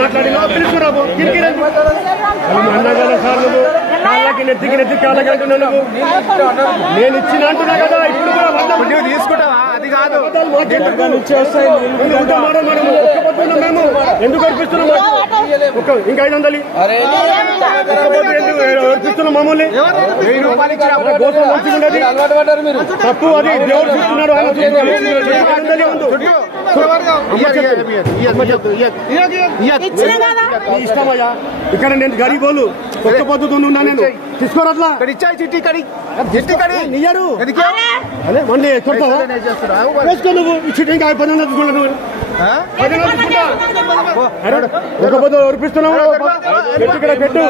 మాట్లాడినా పిలుచుకురాబో అన్నగల సార్లు కాళ్ళకి నెత్తికి కాళ్ళకి అంటున్నా నేను ఇచ్చిన అంటున్నా కదా ఇప్పుడు కూడా తీసుకుంటావా అది కాదు మేము ఎందుకు అర్పిస్తున్నాం ఇంకా 500 అర్పిస్తున్నాం మామూలు తప్పు అది దేవుడు చూస్తున్నాడు ఇష్టమయ్యా ఇక్కడ నేను గరీబోలు ఒక్క పద్ధతులు ఉన్నా నేను తీసుకోరు అట్లా చిట్టి కడి నియ్యారు అదే మళ్ళీ కొడతావా వేసుకో నువ్వు చిట్టి ఇంకా 10 తీసుకుంటా ఒక పొద్దు అర్పిస్తున్నావు ఇక్కడ పెట్టు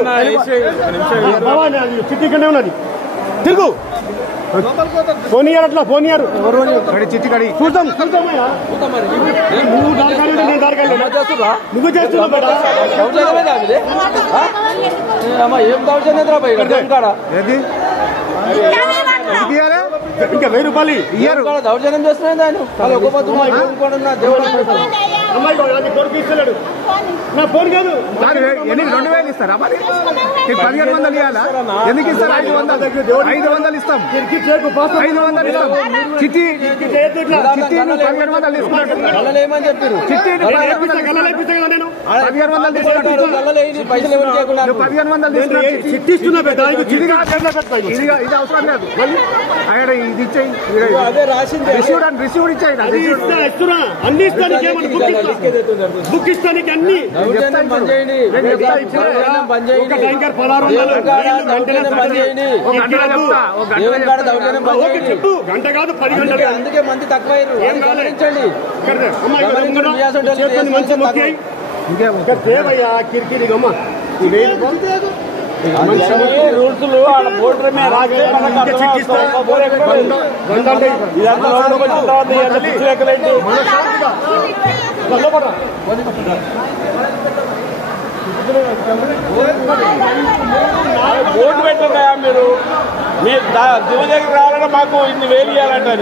చిట్టి ఇక్కడే ఉన్నది తిరుగు ఫోన్ ఇయ్యారు అట్లా ఫోన్ ఇయ్యారు చిట్టి కడి చూద్దాం నువ్వు చేస్తున్నావు ఏం దౌర్జన్యం ఇంకా 1000 రూపాయలు ఇయ్యారు దౌర్జన్యం చేస్తున్నాయి కొడుకు ఇస్తలేడు నా ఫోన్ కాదు 2000 ఇస్తారా మరి 1500 ఇవ్వాలా ఎందుకు ఇస్తారు 500 ఇస్తాం 500 ఇస్తాం చిట్టి 1500 తీసుకున్నాడు ఏమని చెప్పారు చిట్టి 1500 చిట్టి ఇస్తున్నా ఇది అవసరం లేదు ఆయన ఇది ఇచ్చేయి రిసీవ్డ్ ఇచ్చేయి అన్ని ఇస్తానికి బుక్ ఇస్తానికి అన్ని ఒక ట్యాంకర్ 1600 చెప్పు గంట కాదు 10 గంటలు అందుకే మంది తక్కువ దేవయ్యా కిరికిరి గమ్మ ఓటు పెట్టగా మీరు మీ దివ దగ్గర రావాలంటే మాకు 1000 ఇవ్వాలంటే